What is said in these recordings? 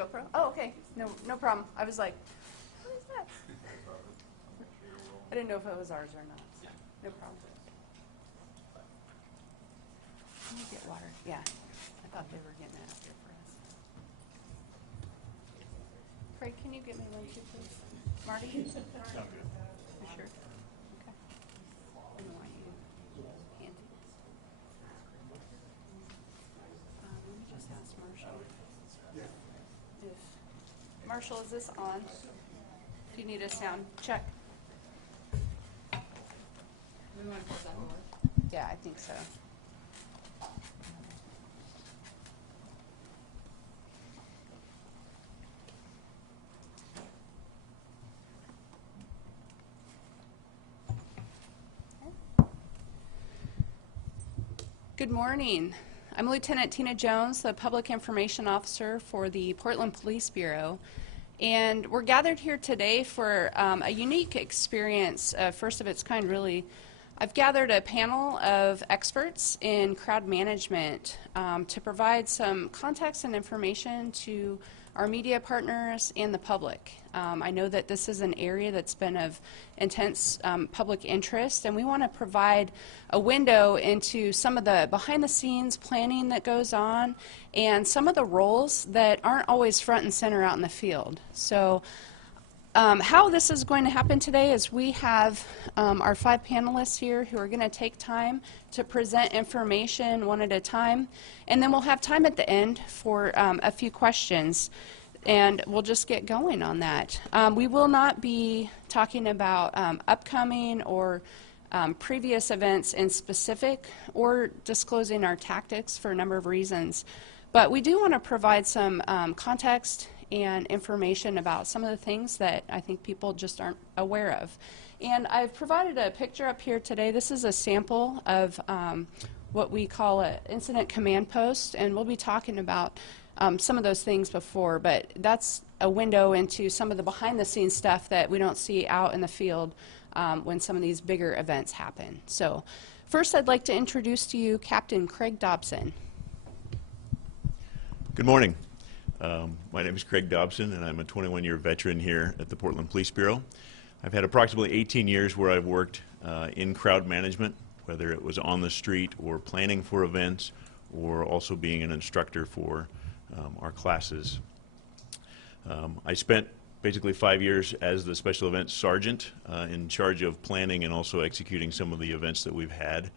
GoPro? Oh, okay. No problem. I was like, what is that? I didn't know if it was ours or not. So no problem. Can you get water? Yeah. I thought they were getting it up here for us. Craig, can you get me one too, please? Marty? You sure? Okay. I don't want you handy. Let me just ask Marshall. Marshall, is this on? Do you need a sound check? We want to close that door. Yeah, I think so. Good morning. I'm Lieutenant Tina Jones, the Public Information Officer for the Portland Police Bureau. And we're gathered here today for a unique experience, first of its kind really. I've gathered a panel of experts in crowd management to provide some context and information to our media partners and the public. I know that this is an area that's been of intense public interest, and we want to provide a window into some of the behind-the-scenes planning that goes on and some of the roles that aren't always front and center out in the field. So how this is going to happen today is we have our 5 panelists here who are going to take time to present information one at a time, and then we'll have time at the end for a few questions, and we'll just get going on that. We will not be talking about upcoming or previous events in specific or disclosing our tactics for a number of reasons, but we do want to provide some context and information about some of the things that I think people just aren't aware of. And I've provided a picture up here today. This is a sample of what we call an incident command post, and we'll be talking about some of those things before, but that's a window into some of the behind-the-scenes stuff that we don't see out in the field when some of these bigger events happen. So first I'd like to introduce to you Captain Craig Dobson. Good morning. My name is Craig Dobson, and I'm a 21-year veteran here at the Portland Police Bureau. I've had approximately 18 years where I've worked in crowd management, whether it was on the street or planning for events, or also being an instructor for our classes. I spent basically 5 years as the Special Events Sergeant in charge of planning and also executing some of the events that we've had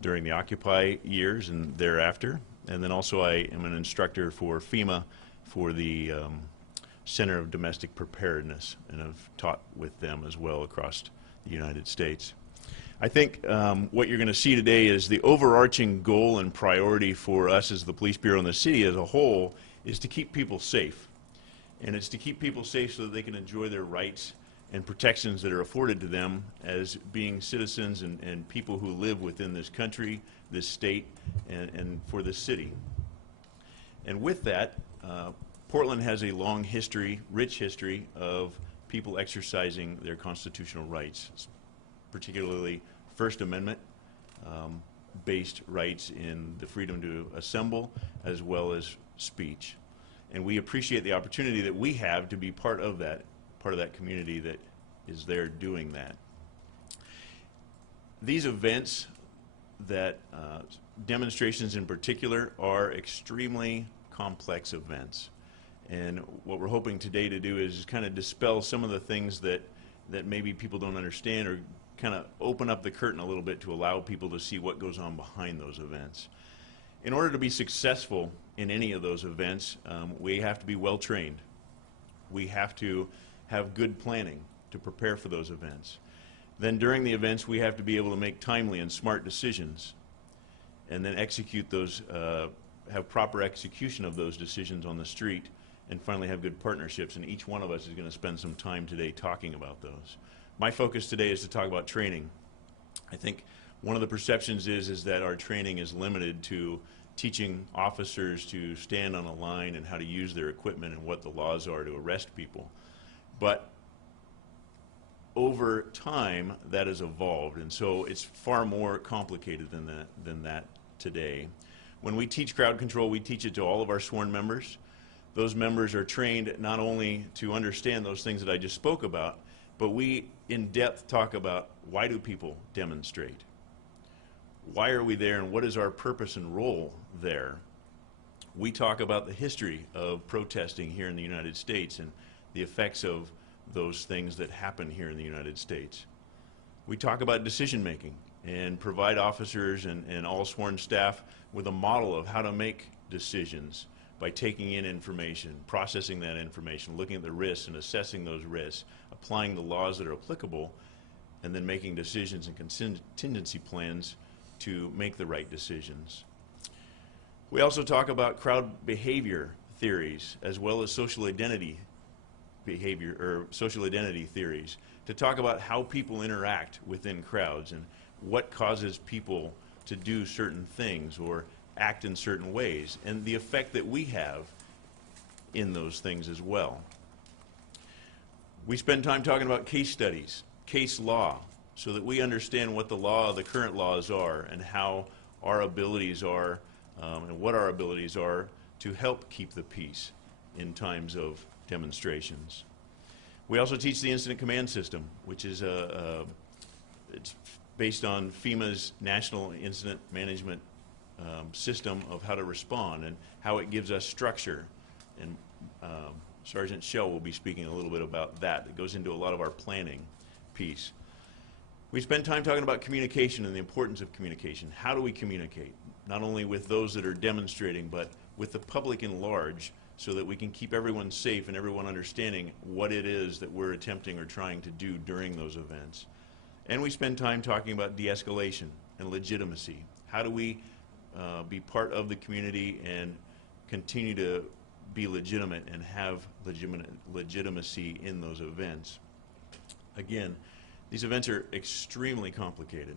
during the Occupy years and thereafter. And then also I am an instructor for FEMA for the Center of Domestic Preparedness, and I've taught with them as well across the United States. I think what you're going to see today is the overarching goal and priority for us as the Police Bureau and the city as a whole is to keep people safe. And it's to keep people safe so that they can enjoy their rights and protections that are afforded to them as being citizens and people who live within this country, this state, and for this city. And with that, Portland has a long history, rich history, of people exercising their constitutional rights, particularly First Amendment based rights in the freedom to assemble as well as speech. And we appreciate the opportunity that we have to be part of that community that is there doing that. These events, that demonstrations in particular, are extremely complex events. And what we're hoping today to do is kind of dispel some of the things that maybe people don't understand, or kind of open up the curtain a little bit to allow people to see what goes on behind those events. In order to be successful in any of those events, we have to be well trained. We have to have good planning to prepare for those events. Then during the events, we have to be able to make timely and smart decisions, and then execute those, have proper execution of those decisions on the street, and finally have good partnerships. And each one of us is going to spend some time today talking about those. My focus today is to talk about training. I think one of the perceptions is that our training is limited to teaching officers to stand on a line and how to use their equipment and what the laws are to arrest people. But over time, that has evolved, and so it's far more complicated than that today. When we teach crowd control, we teach it to all of our sworn members, those members are trained not only to understand those things that I just spoke about, but we in depth talk about why do people demonstrate? Why are we there and what is our purpose and role there? We talk about the history of protesting here in the United States and the effects of those things that happen here in the United States. We talk about decision making and provide officers and all sworn staff with a model of how to make decisions by taking in information, processing that information, looking at the risks and assessing those risks, applying the laws that are applicable, and then making decisions and contingency plans to make the right decisions. We also talk about crowd behavior theories as well as social identity behavior or social identity theories to talk about how people interact within crowds and what causes people to do certain things or act in certain ways and the effect that we have in those things as well. We spend time talking about case studies, case law, so that we understand what the current laws are and how our abilities are and what our abilities are to help keep the peace in times of demonstrations. We also teach the incident command system, which is it's based on FEMA's National Incident Management system of how to respond and how it gives us structure. And Sergeant Shell will be speaking a little bit about that. It goes into a lot of our planning piece. We spend time talking about communication and the importance of communication. How do we communicate? Not only with those that are demonstrating, but with the public in large, so that we can keep everyone safe and everyone understanding what it is that we're attempting or trying to do during those events. And we spend time talking about de-escalation and legitimacy. How do we be part of the community and continue to be legitimate and have legitimacy in those events? Again, these events are extremely complicated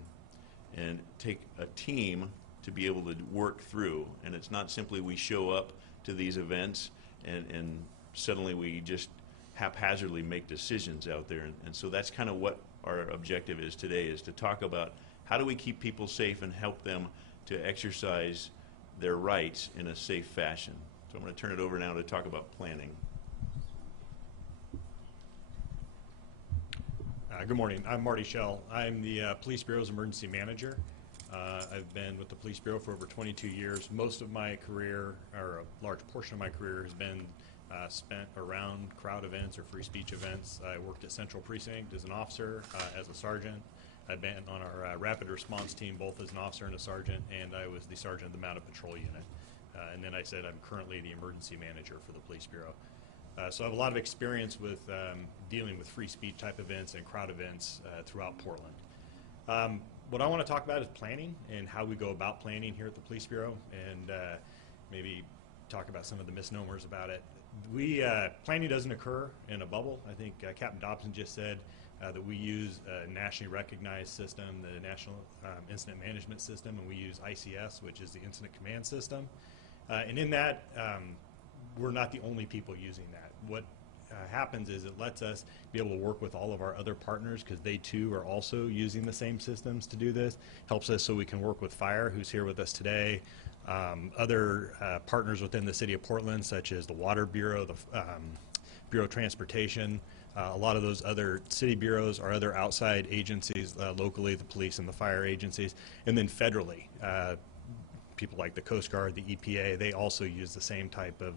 and take a team to be able to work through. And it's not simply we show up to these events and suddenly we just haphazardly make decisions out there. And so that's kind of what our objective is today, is to talk about how do we keep people safe and help them to exercise their rights in a safe fashion. So I'm going to turn it over now to talk about planning. Good morning. I'm Marty Shell. I'm the Police Bureau's emergency manager. I've been with the Police Bureau for over 22 years. Most of my career, or a large portion of my career, has been spent around crowd events or free speech events. I worked at Central Precinct as an officer, as a sergeant. I've been on our rapid response team both as an officer and a sergeant, and I was the sergeant of the Mounted Patrol Unit. And then I said I'm currently the emergency manager for the Police Bureau. So I have a lot of experience with dealing with free speech type events and crowd events throughout Portland. What I want to talk about is planning and how we go about planning here at the Police Bureau, and maybe talk about some of the misnomers about it. Planning doesn't occur in a bubble. I think Captain Dobson just said that we use a nationally recognized system, the National Incident Management System, and we use ICS, which is the Incident Command System. And in that, we're not the only people using that. What happens is it lets us be able to work with all of our other partners, because they too are also using the same systems to do this. Helps us so we can work with Fire, who's here with us today, other partners within the City of Portland, such as the Water Bureau, the Bureau of Transportation, a lot of those other city bureaus or other outside agencies locally, the police and the fire agencies, and then federally. People like the Coast Guard, the EPA, they also use the same type of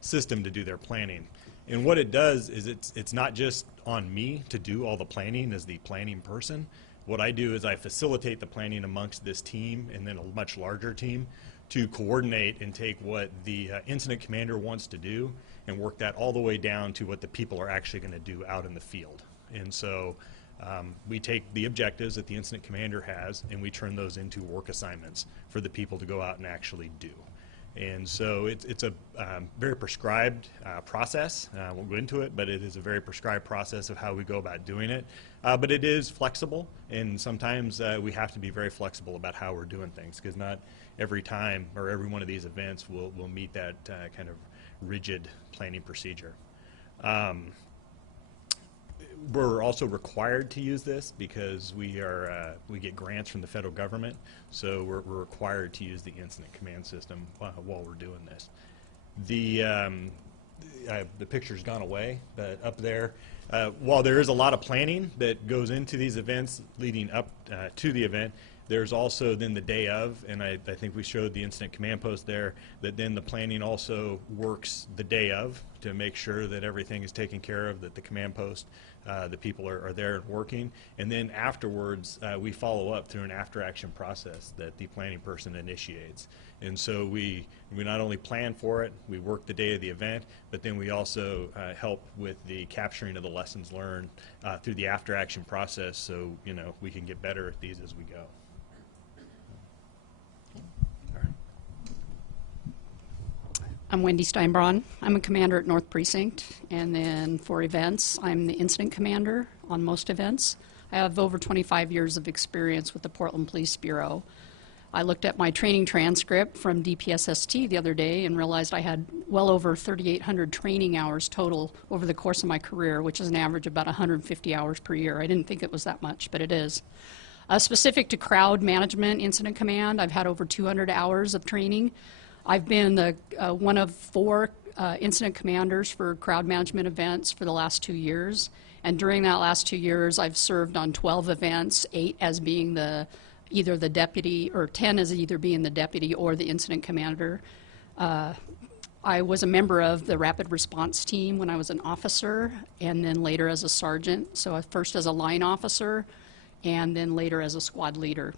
system to do their planning. And what it does is it's not just on me to do all the planning as the planning person. What I do is I facilitate the planning amongst this team and then a much larger team to coordinate and take what the incident commander wants to do and work that all the way down to what the people are actually going to do out in the field. And so we take the objectives that the incident commander has and we turn those into work assignments for the people to go out and actually do. And so it's a very prescribed process. I won't go into it, but it is a very prescribed process of how we go about doing it. But it is flexible, and sometimes we have to be very flexible about how we're doing things, because not every time or every one of these events will meet that kind of rigid planning procedure. We're also required to use this because we get grants from the federal government, so we're required to use the incident command system while we're doing this. the picture's gone away, but up there, while there is a lot of planning that goes into these events leading up to the event, there's also then the day of, and I think we showed the incident command post there, that then the planning also works the day of to make sure that everything is taken care of, that the command post, the people are there and working. And then afterwards, we follow up through an after-action process that the planning person initiates. And so we not only plan for it, we work the day of the event, but then we also help with the capturing of the lessons learned through the after-action process, so we can get better at these as we go. I'm Wendy Steinbraun. I'm a commander at North Precinct, and then for events, I'm the incident commander on most events. I have over 25 years of experience with the Portland Police Bureau. I looked at my training transcript from DPSST the other day and realized I had well over 3,800 training hours total over the course of my career, which is an average of about 150 hours per year. I didn't think it was that much, but it is. Specific to crowd management incident command, I've had over 200 hours of training. I've been one of 4 incident commanders for crowd management events for the last 2 years. And during that last 2 years, I've served on 12 events, 8 as being either the deputy, or 10 as either being the deputy or the incident commander. I was a member of the rapid response team when I was an officer, and then later as a sergeant. So first as a line officer, and then later as a squad leader.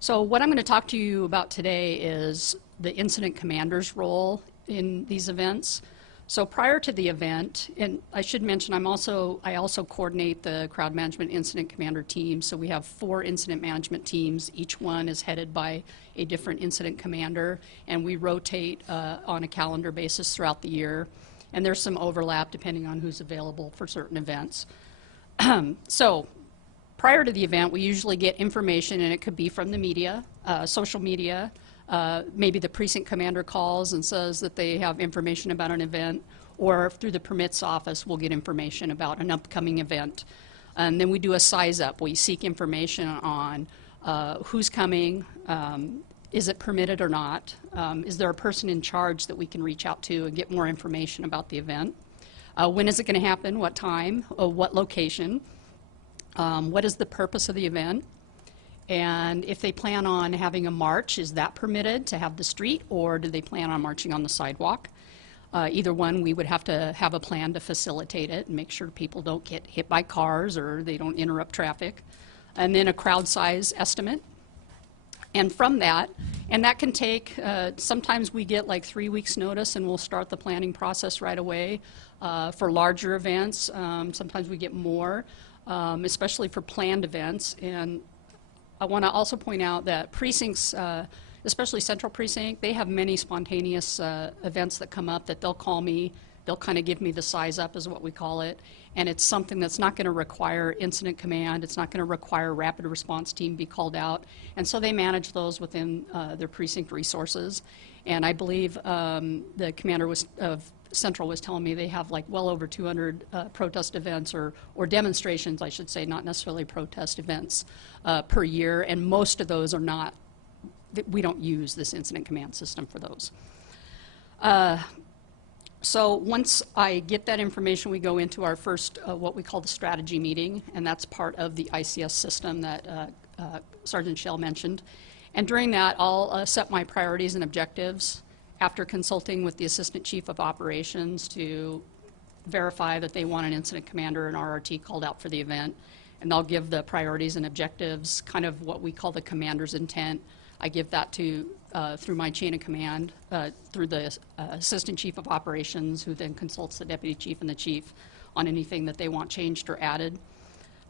So what I'm going to talk to you about today is the incident commander's role in these events. So prior to the event, and I should mention I also coordinate the crowd management incident commander team. So we have 4 incident management teams. Each one is headed by a different incident commander, and we rotate on a calendar basis throughout the year. And there's some overlap depending on who's available for certain events. So prior to the event, we usually get information, and it could be from the media, social media. Maybe the precinct commander calls and says that they have information about an event, or through the permits office, we'll get information about an upcoming event. And then we do a size up. We seek information on who's coming, is it permitted or not, is there a person in charge that we can reach out to and get more information about the event, when is it going to happen, what time, what location, what is the purpose of the event, and if they plan on having a march, is that permitted to have the street, or do they plan on marching on the sidewalk? Either one, we would have to have a plan to facilitate it and make sure people don't get hit by cars or they don't interrupt traffic. And then a crowd size estimate. And from that, and that can take, sometimes we get like 3 weeks notice and we'll start the planning process right away. For larger events, sometimes we get more, especially for planned events. And I want to also point out that precincts, especially Central Precinct, they have many spontaneous events that come up that they'll call me. They'll kind of give me the size up, is what we call it. And it's something that's not going to require incident command. It's not going to require rapid response team be called out. And so they manage those within their precinct resources. And I believe the commander of Central was telling me they have like well over 200 protest events or demonstrations, I should say, not necessarily protest events per year. And most of those are not, we don't use this incident command system for those. So once I get that information, we go into our first, what we call the strategy meeting, and that's part of the ICS system that Sergeant Shell mentioned. And during that, I'll set my priorities and objectives after consulting with the Assistant Chief of Operations to verify that they want an incident commander and RRT called out for the event. And I'll give the priorities and objectives, kind of what we call the commander's intent. I give that to through my chain of command, through the Assistant Chief of Operations, who then consults the Deputy Chief and the Chief on anything that they want changed or added.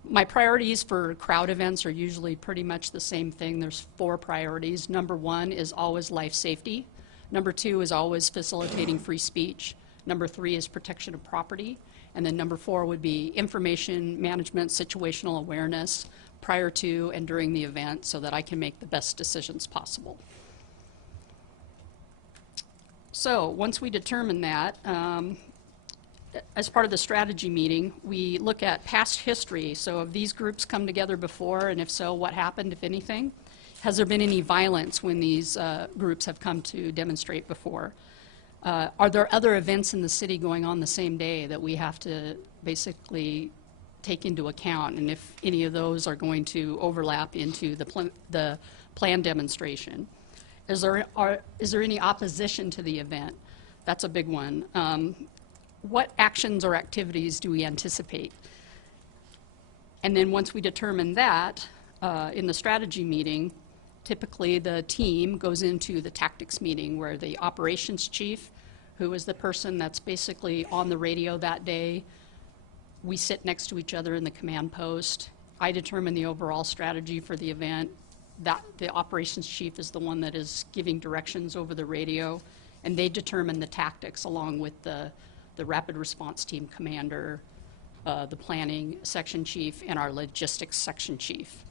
My priorities for crowd events are usually pretty much the same thing. There's 4 priorities. Number 1 is always life safety. Number 2 is always facilitating free speech. Number 3 is protection of property. And then number 4 would be information management, situational awareness prior to and during the event so that I can make the best decisions possible. So once we determine that, as part of the strategy meeting, we look at past history. So have these groups come together before, and if so, what happened, if anything? Has there been any violence when these groups have come to demonstrate before? Are there other events in the city going on the same day that we have to basically take into account, and if any of those are going to overlap into the plan demonstration? Is there any opposition to the event? That's a big one. What actions or activities do we anticipate? And then once we determine that, in the strategy meeting, typically the team goes into the tactics meeting where the operations chief, who is the person that's basically on the radio that day, we sit next to each other in the command post. I determine the overall strategy for the event. The operations chief is the one that is giving directions over the radio, and they determine the tactics along with the rapid response team commander, the planning section chief, and our logistics section chief.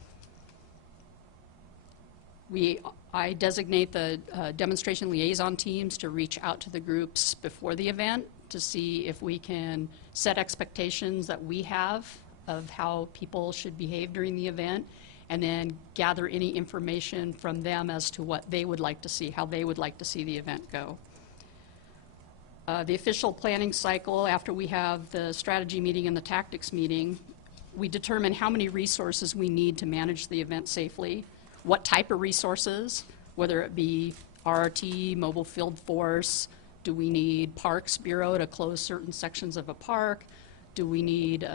I designate the demonstration liaison teams to reach out to the groups before the event to see if we can set expectations that we have of how people should behave during the event, and then gather any information from them as to what they would like to see, how they would like to see the event go. The official planning cycle, after we have the strategy meeting and the tactics meeting, we determine how many resources we need to manage the event safely, what type of resources, whether it be RRT, mobile field force, do we need Parks Bureau to close certain sections of a park, do we need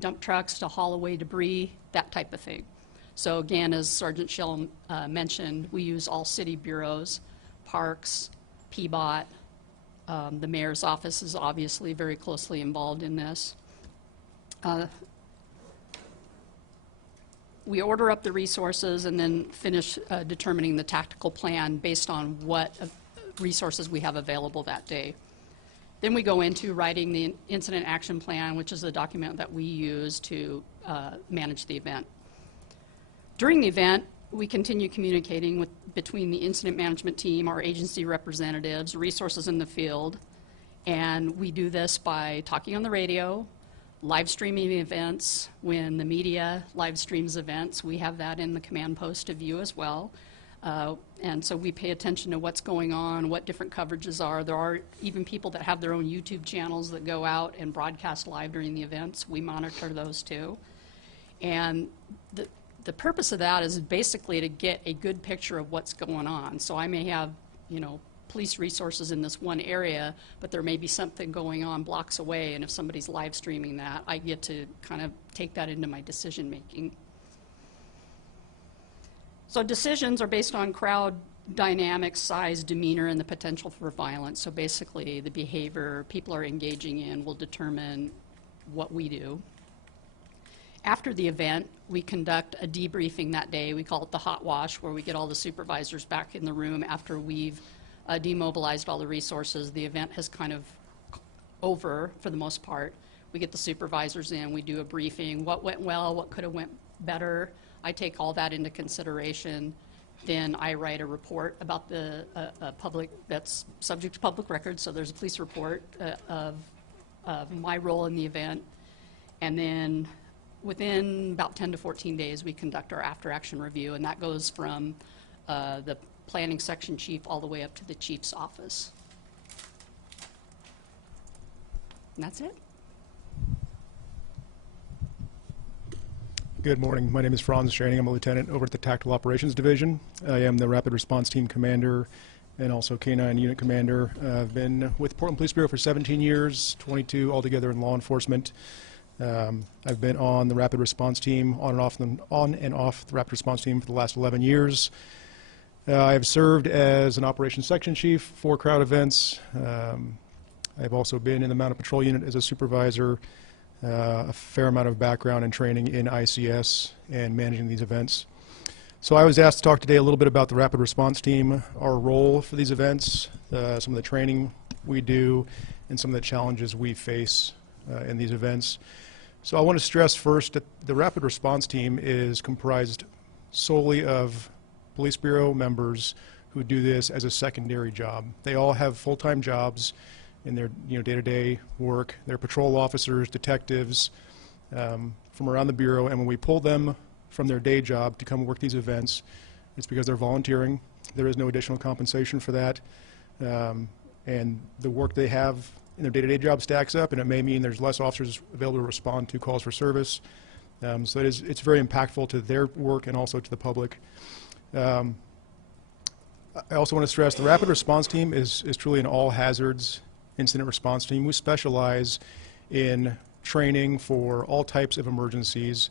dump trucks to haul away debris, that type of thing. So again, as Sergeant Schell mentioned, we use all city bureaus, parks, PBOT, the mayor's office is obviously very closely involved in this. We order up the resources and then finish determining the tactical plan based on what resources we have available that day. Then we go into writing the incident action plan, which is the document that we use to manage the event. During the event, we continue communicating between the incident management team, our agency representatives, resources in the field, and we do this by talking on the radio, live streaming events. When the media live streams events, we have that in the command post to view as well. And so we pay attention to what's going on, what different coverages are. There are even people that have their own YouTube channels that go out and broadcast live during the events. We monitor those too. And the purpose of that is basically to get a good picture of what's going on. So I may have, police resources in this one area, but there may be something going on blocks away, and if somebody's live streaming that, I get to kind of take that into my decision making. So decisions are based on crowd dynamics, size, demeanor, and the potential for violence. So basically the behavior people are engaging in will determine what we do. After the event, we conduct a debriefing that day. We call it the hot wash, where we get all the supervisors back in the room after we've demobilized all the resources. The event has kind of over for the most part. We get the supervisors in, we do a briefing, what went well, what could have went better. I take all that into consideration. Then I write a report about the public, that's subject to public record, so there's a police report of my role in the event. And then within about 10 to 14 days, we conduct our after-action review, and that goes from the planning section chief all the way up to the chief's office. And that's it. Good morning. My name is Franz Schraning. I'm a lieutenant over at the Tactical Operations Division. I am the Rapid Response Team Commander and also K-9 Unit Commander. I've been with Portland Police Bureau for 17 years, 22 altogether in law enforcement. I've been on the Rapid Response Team, on and off the Rapid Response Team for the last 11 years. I have served as an Operations Section Chief for crowd events. I've also been in the Mounted Patrol Unit as a supervisor, a fair amount of background and training in ICS and managing these events. So I was asked to talk today a little bit about the Rapid Response Team, our role for these events, some of the training we do, and some of the challenges we face in these events. So I want to stress first that the Rapid Response Team is comprised solely of Police Bureau members who do this as a secondary job. They all have full-time jobs in their day-to-day work. They're patrol officers, detectives from around the Bureau, and when we pull them from their day job to come work these events, it's because they're volunteering. There is no additional compensation for that. and the work they have in their day-to-day job stacks up, and it may mean there's less officers available to respond to calls for service. So it's very impactful to their work and also to the public. I also want to stress the Rapid Response Team is truly an all-hazards incident response team. We specialize in training for all types of emergencies.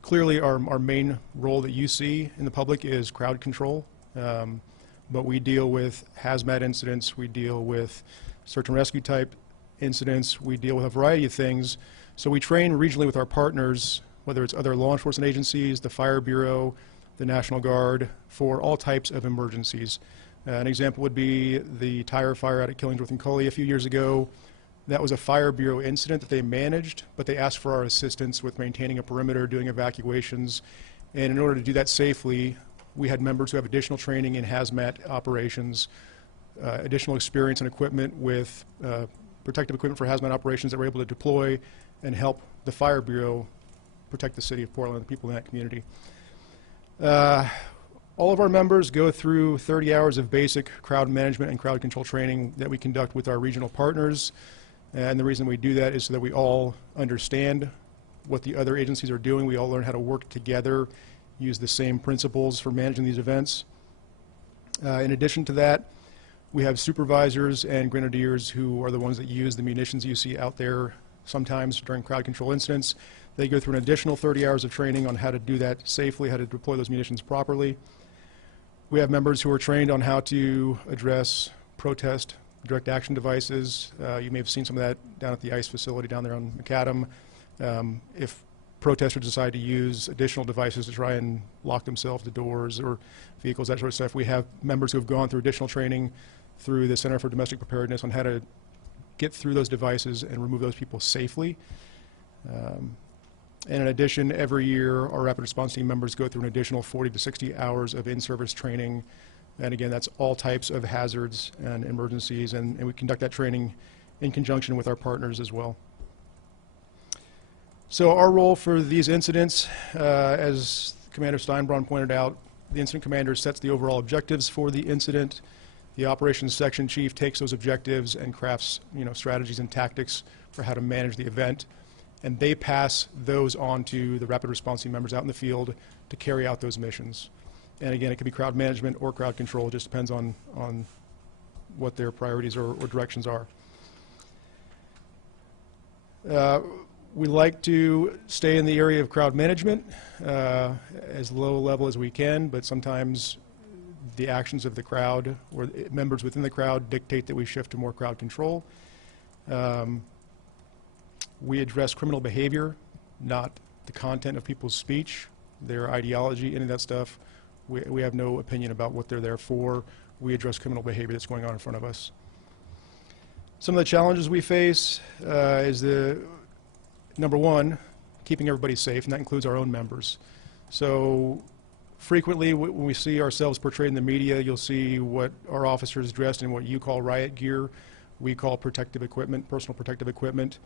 Clearly, our main role that you see in the public is crowd control, but we deal with hazmat incidents, we deal with search and rescue type incidents, we deal with a variety of things. So we train regionally with our partners, whether it's other law enforcement agencies, the Fire Bureau, the National Guard, for all types of emergencies. An example would be the tire fire out at Killingsworth and Cully a few years ago. That was a Fire Bureau incident that they managed, but they asked for our assistance with maintaining a perimeter, doing evacuations. And in order to do that safely, we had members who have additional training in hazmat operations, additional experience and equipment with protective equipment for hazmat operations that were able to deploy and help the Fire Bureau protect the city of Portland and the people in that community. All of our members go through 30 hours of basic crowd management and crowd control training that we conduct with our regional partners. And the reason we do that is so that we all understand what the other agencies are doing. We all learn how to work together, use the same principles for managing these events. In addition to that, we have supervisors and grenadiers who are the ones that use the munitions you see out there sometimes during crowd control incidents. They go through an additional 30 hours of training on how to do that safely, how to deploy those munitions properly. We have members who are trained on how to address protest direct action devices. You may have seen some of that down at the ICE facility down there on McAdam. If protesters decide to use additional devices to try and lock themselves to doors or vehicles, that sort of stuff, we have members who have gone through additional training through the Center for Domestic Preparedness on how to get through those devices and remove those people safely. And in addition, every year our Rapid Response Team members go through an additional 40 to 60 hours of in-service training. And again, that's all types of hazards and emergencies, and we conduct that training in conjunction with our partners as well. So our role for these incidents, as Commander Steinbron pointed out, the incident commander sets the overall objectives for the incident. The operations section chief takes those objectives and crafts, strategies and tactics for how to manage the event, and they pass those on to the Rapid Response Team members out in the field to carry out those missions. And again, it could be crowd management or crowd control. It just depends on what their priorities or directions are. We like to stay in the area of crowd management as low level as we can, but sometimes the actions of the crowd or members within the crowd dictate that we shift to more crowd control. We address criminal behavior, not the content of people's speech, their ideology, any of that stuff. We have no opinion about what they're there for. We address criminal behavior that's going on in front of us. Some of the challenges we face is number one, keeping everybody safe, and that includes our own members. So frequently when we see ourselves portrayed in the media, you'll see what our officers dressed in what you call riot gear, we call protective equipment, personal protective equipment.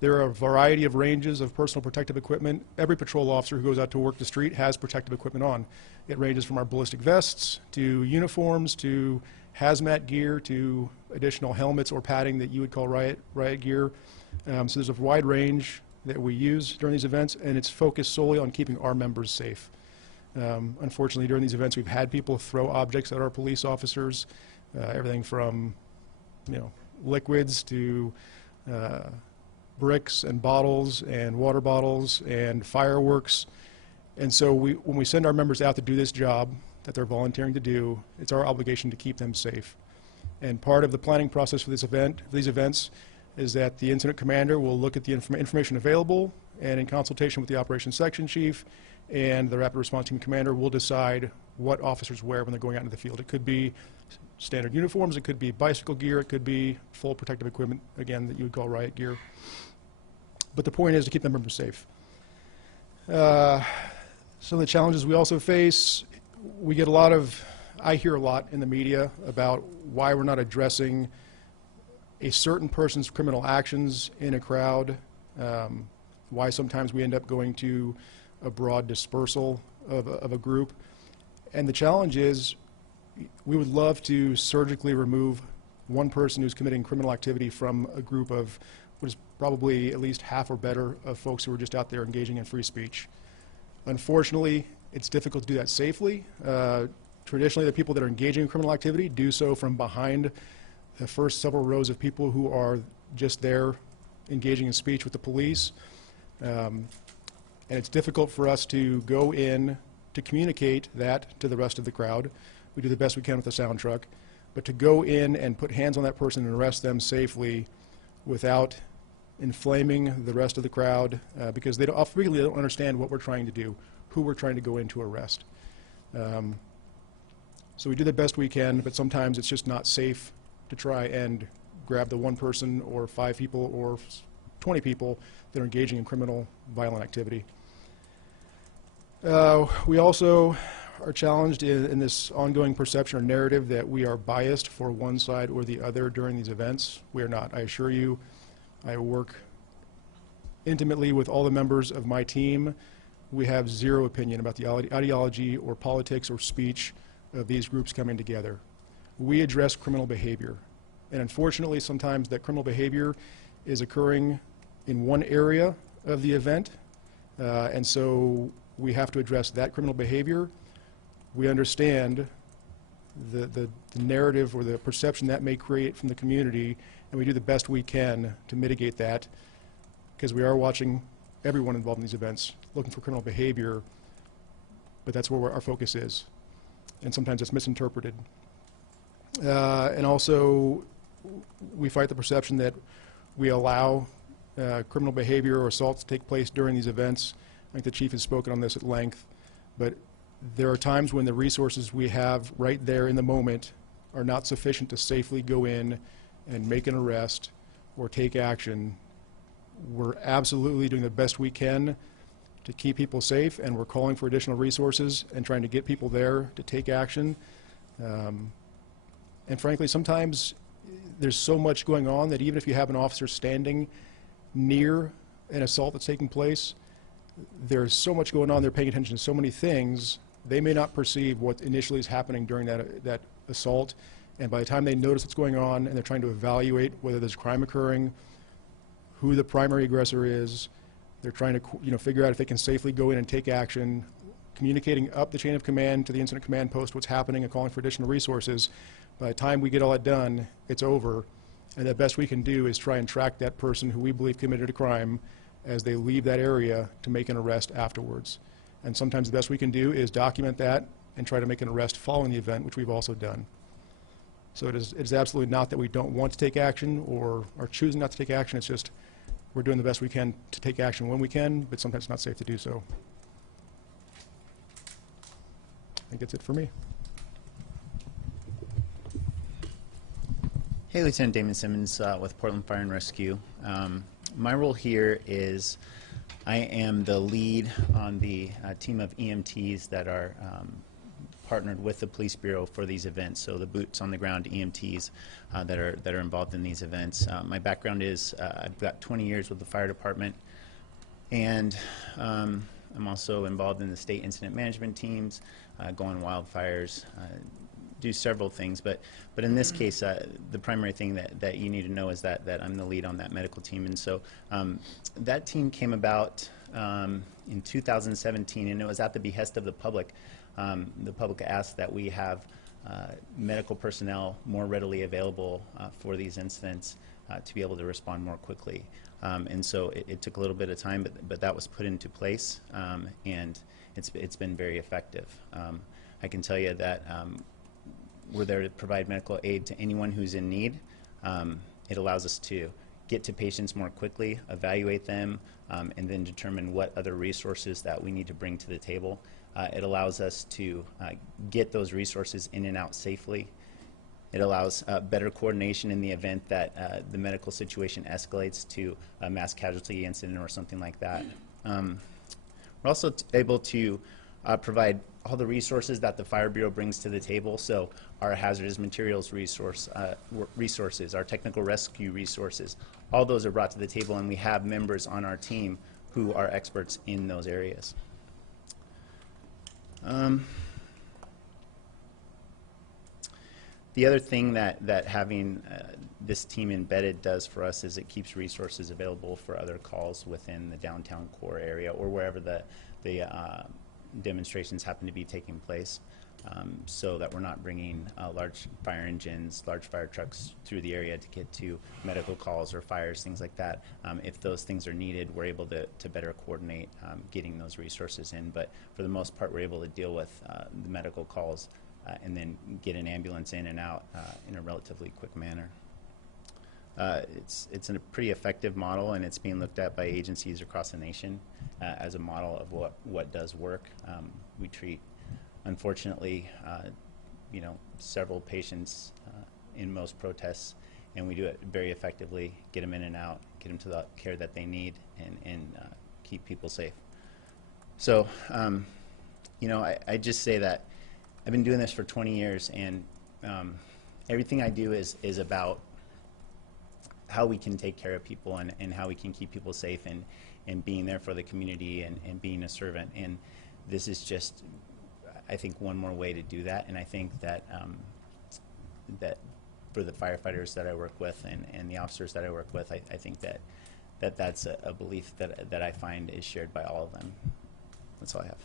There are a variety of ranges of personal protective equipment. Every patrol officer who goes out to work the street has protective equipment on. It ranges from our ballistic vests to uniforms to hazmat gear to additional helmets or padding that you would call riot gear. So there's a wide range that we use during these events, and it's focused solely on keeping our members safe. Unfortunately, during these events, we've had people throw objects at our police officers, everything from liquids to bricks and bottles and water bottles and fireworks. And so when we send our members out to do this job that they're volunteering to do, it's our obligation to keep them safe. And part of the planning process for these events is that the incident commander will look at the information available, and in consultation with the operations section chief and the Rapid Response Team commander will decide what officers wear when they're going out into the field. It could be standard uniforms, it could be bicycle gear, it could be full protective equipment, again, that you would call riot gear. But the point is to keep the members safe. Some of the challenges we also face, I hear a lot in the media about why we're not addressing a certain person's criminal actions in a crowd, why sometimes we end up going to a broad dispersal of a group. And the challenge is we would love to surgically remove one person who's committing criminal activity from a group of what is probably at least half or better of folks who are just out there engaging in free speech. Unfortunately, it's difficult to do that safely. Traditionally, the people that are engaging in criminal activity do so from behind the first several rows of people who are just there engaging in speech with the police. And it's difficult for us to go in to communicate that to the rest of the crowd. We do the best we can with the sound truck. But to go in and put hands on that person and arrest them safely without inflaming the rest of the crowd, because they frequently don't understand what we're trying to do, who we're trying to go in to arrest. So we do the best we can, but sometimes it's just not safe to try and grab the one person or 5 people or 20 people that are engaging in criminal, violent activity. We also are challenged in this ongoing perception or narrative that we are biased for one side or the other during these events. We are not. I assure you, I work intimately with all the members of my team. We have zero opinion about the ideology or politics or speech of these groups coming together. We address criminal behavior. And unfortunately, sometimes that criminal behavior is occurring in one area of the event. And so we have to address that criminal behavior. We understand the narrative or the perception that may create from the community, and we do the best we can to mitigate that, because we are watching everyone involved in these events, looking for criminal behavior, but that's where our focus is. And sometimes it's misinterpreted. And also, we fight the perception that we allow criminal behavior or assaults to take place during these events. I think the chief has spoken on this at length, but there are times when the resources we have right there in the moment are not sufficient to safely go in and make an arrest or take action. We're absolutely doing the best we can to keep people safe, and we're calling for additional resources and trying to get people there to take action. And frankly, sometimes there's so much going on that even if you have an officer standing near an assault that's taking place, there's so much going on, they're paying attention to so many things, they may not perceive what initially is happening during that assault. And by the time they notice what's going on and they're trying to evaluate whether there's crime occurring, who the primary aggressor is, they're trying to figure out if they can safely go in and take action, communicating up the chain of command to the incident command post what's happening and calling for additional resources. By the time we get all that done, it's over. And the best we can do is try and track that person who we believe committed a crime as they leave that area to make an arrest afterwards. And sometimes the best we can do is document that and try to make an arrest following the event, which we've also done. So it is absolutely not that we don't want to take action or are choosing not to take action. It's just we're doing the best we can to take action when we can, but sometimes it's not safe to do so. I think that's it for me. Hey, Lieutenant Damon Simmons with Portland Fire and Rescue. My role here is I am the lead on the team of EMTs that are partnered with the Police Bureau for these events, so the boots on the ground EMTs that are involved in these events. My background is I've got 20 years with the fire department, and I'm also involved in the state incident management teams, go on wildfires, do several things, but in this case, the primary thing that you need to know is that I'm the lead on that medical team. And so that team came about in 2017, and it was at the behest of the public. The public asked that we have medical personnel more readily available for these incidents to be able to respond more quickly. And so it took a little bit of time, but that was put into place, and it's been very effective. I can tell you that we're there to provide medical aid to anyone who's in need. It allows us to get to patients more quickly, evaluate them, and then determine what other resources that we need to bring to the table. It allows us to get those resources in and out safely. It allows better coordination in the event that the medical situation escalates to a mass casualty incident or something like that. We're also able to provide all the resources that the Fire Bureau brings to the table, so our hazardous materials resources, our technical rescue resources, all those are brought to the table, and we have members on our team who are experts in those areas. The other thing that having this team embedded does for us is it keeps resources available for other calls within the downtown core area or wherever the demonstrations happen to be taking place, so that we're not bringing large fire engines, large fire trucks through the area to get to medical calls or fires, things like that. If those things are needed, we're able to better coordinate getting those resources in. But for the most part, we're able to deal with the medical calls and then get an ambulance in and out in a relatively quick manner. It's a pretty effective model, and it's being looked at by agencies across the nation as a model of what does work. We treat, unfortunately, several patients in most protests, and we do it very effectively, get them in and out, get them to the care that they need, and keep people safe. So, I just say that I've been doing this for 20 years, and everything I do is about how we can take care of people and how we can keep people safe and being there for the community and being a servant. And this is just, I think, one more way to do that. And I think that that for the firefighters that I work with and the officers that I work with, I think that's a belief that I find is shared by all of them. That's all I have.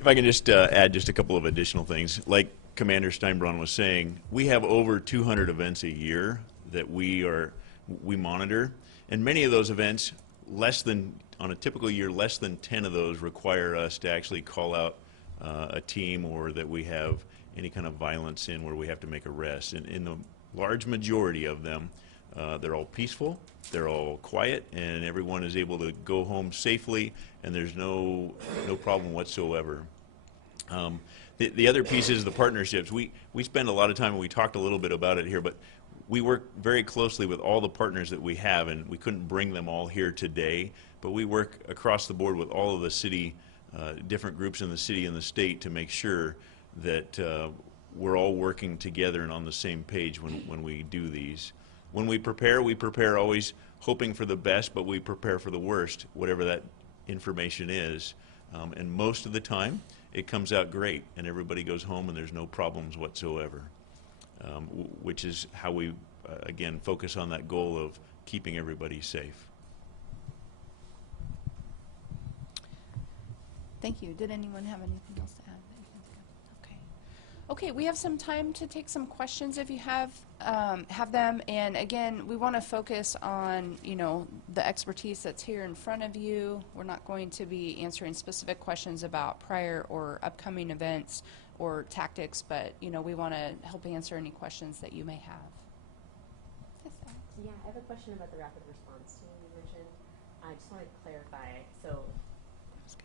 If I can just add just a couple of additional things. Like Commander Steinbron was saying, we have over 200 events a year that we monitor, and many of those events, on a typical year, less than 10 of those require us to actually call out a team, or that we have any kind of violence in where we have to make arrests. And in the large majority of them, they're all peaceful, they're all quiet, and everyone is able to go home safely, and there's no problem whatsoever. The other piece is the partnerships. We spend a lot of time, and we talked a little bit about it here, but we work very closely with all the partners that we have, and we couldn't bring them all here today, but we work across the board with all of the city, different groups in the city and the state to make sure that we're all working together and on the same page when we do these. When we prepare always hoping for the best, but we prepare for the worst, whatever that information is. And most of the time, it comes out great, and everybody goes home and there's no problems whatsoever, which is how we, again, focus on that goal of keeping everybody safe. Thank you. Did anyone have anything else to add? Okay, we have some time to take some questions if you have them. And again, we want to focus on, the expertise that's here in front of you. We're not going to be answering specific questions about prior or upcoming events or tactics, but, we want to help answer any questions that you may have. Yes, Alex? Yeah, I have a question about the rapid response team you mentioned. I just want to clarify. So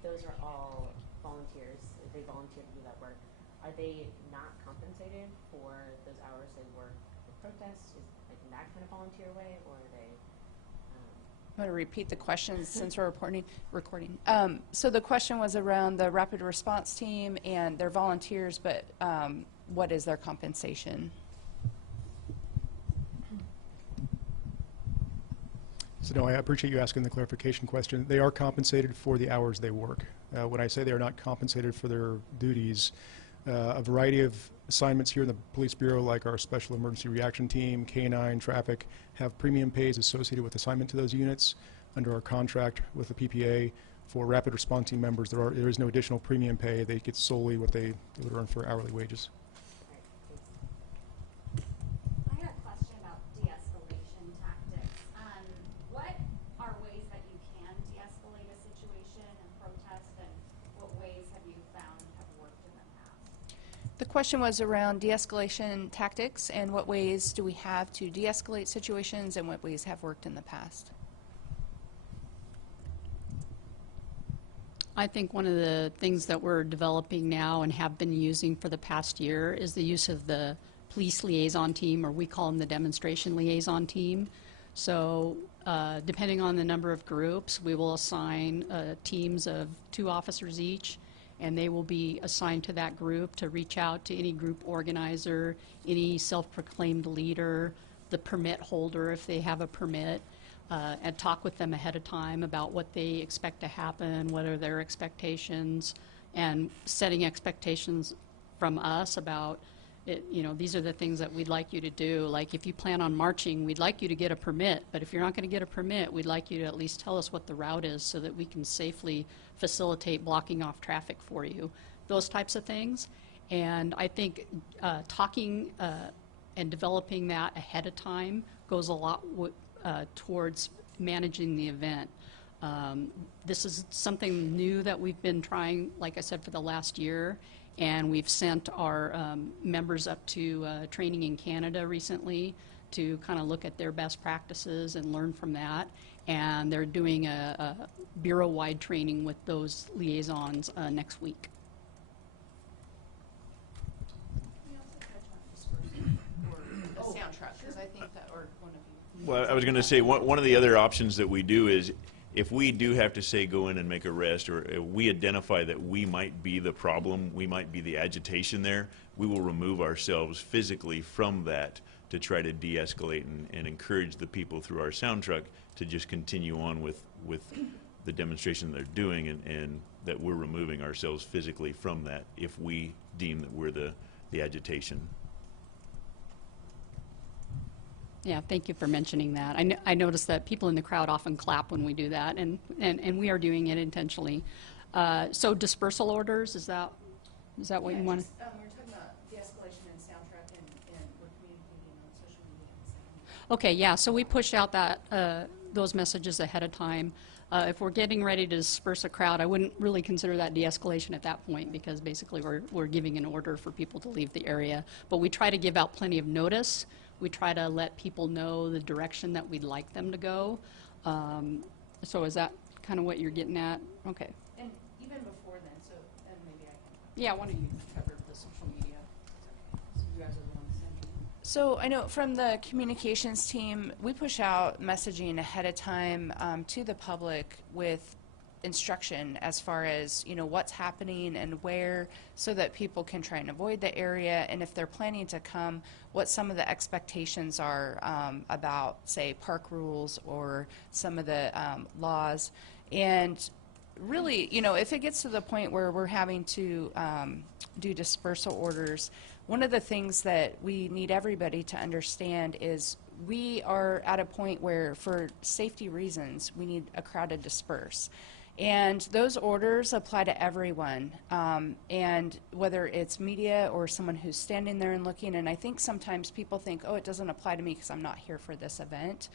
those are all volunteers. They volunteer to do that work. Are they not compensated for those hours they work for protests? Is like in that kind of volunteer way, or are they? I'm going to repeat the question since we're recording. So the question was around the rapid response team and their volunteers, but what is their compensation? So no, I appreciate you asking the clarification question. They are compensated for the hours they work. When I say they are not compensated for their duties, a variety of assignments here in the Police Bureau, like our Special Emergency Reaction Team, K-9, Traffic, have premium pays associated with assignment to those units. Under our contract with the PPA, for rapid response team members, there is no additional premium pay. They get solely what they would earn for hourly wages. I had a question about de-escalation tactics. What are ways that you can de-escalate a situation and protest, and what ways have you found have worked in the past? The question was around de-escalation tactics and what ways do we have to de-escalate situations and what ways have worked in the past. I think one of the things that we're developing now and have been using for the past year is the use of the police liaison team, or we call them the demonstration liaison team. So depending on the number of groups, we will assign teams of 2 officers each, and they will be assigned to that group to reach out to any group organizer, any self-proclaimed leader, the permit holder if they have a permit, and talk with them ahead of time about what they expect to happen, what are their expectations, and setting expectations from us about it, you know, these are the things that we'd like you to do. Like if you plan on marching, we'd like you to get a permit, but if you're not going to get a permit, we'd like you to at least tell us what the route is so that we can safely facilitate blocking off traffic for you. Those types of things. And I think talking and developing that ahead of time goes a lot towards managing the event. This is something new that we've been trying, like I said, for the last year, and we've sent our members up to training in Canada recently to kind of look at their best practices and learn from that. And they're doing a bureau-wide training with those liaisons next week. The sound truck, because I think that, or one of you. Well, I was going to say, one of the other options that we do is, if we do have to, say, go in and make arrest, or we identify that we might be the problem, we might be the agitation there, we will remove ourselves physically from that to try to de-escalate and encourage the people through our sound truck to just continue on with the demonstration they're doing, and that we're removing ourselves physically from that if we deem that we're the agitation. Yeah, thank you for mentioning that. I noticed that people in the crowd often clap when we do that, and we are doing it intentionally. So dispersal orders, is that what you want? We're talking about de-escalation and sound truck, and we're communicating on social media and saying. Okay, yeah, so we push out those messages ahead of time. If we're getting ready to disperse a crowd, I wouldn't really consider that de-escalation at that point, because basically we're giving an order for people to leave the area. But we try to give out plenty of notice. We try to let people know the direction that we'd like them to go. So is that kind of what you're getting at? Okay. And even before then, so, and maybe I can. Yeah, why don't you cover the social media? So you guys are the ones sending it. So I know from the communications team, we push out messaging ahead of time to the public with instruction as far as, you know, what's happening and where, so that people can try and avoid the area, and if they're planning to come, what some of the expectations are about, say, park rules or some of the laws. And really, you know, if it gets to the point where we're having to do dispersal orders, one of the things that we need everybody to understand is we are at a point where, for safety reasons, we need a crowd to disperse. And those orders apply to everyone, and whether it's media or someone who's standing there and looking. And I think sometimes people think, oh, it doesn't apply to me because I'm not here for this event.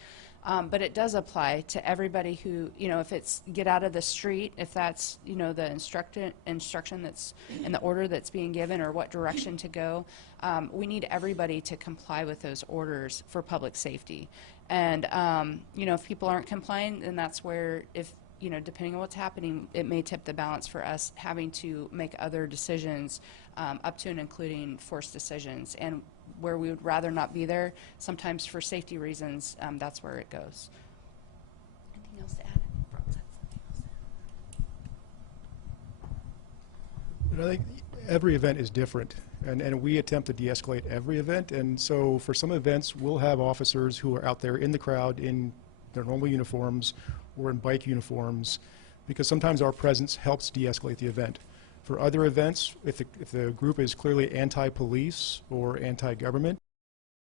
But it does apply to everybody who, you know, if it's get out of the street, if that's, you know, the instruction that's in the order that's being given, or what direction to go, we need everybody to comply with those orders for public safety. And, you know, if people aren't complying, then that's where, if, you know, depending on what's happening, it may tip the balance for us having to make other decisions, up to and including forced decisions. And where we would rather not be there, sometimes for safety reasons, that's where it goes. Anything else to add? But I think every event is different, and we attempt to de-escalate every event. And so for some events, we'll have officers who are out there in the crowd in their normal uniforms or in bike uniforms, because sometimes our presence helps de-escalate the event. For other events, if the group is clearly anti-police or anti-government,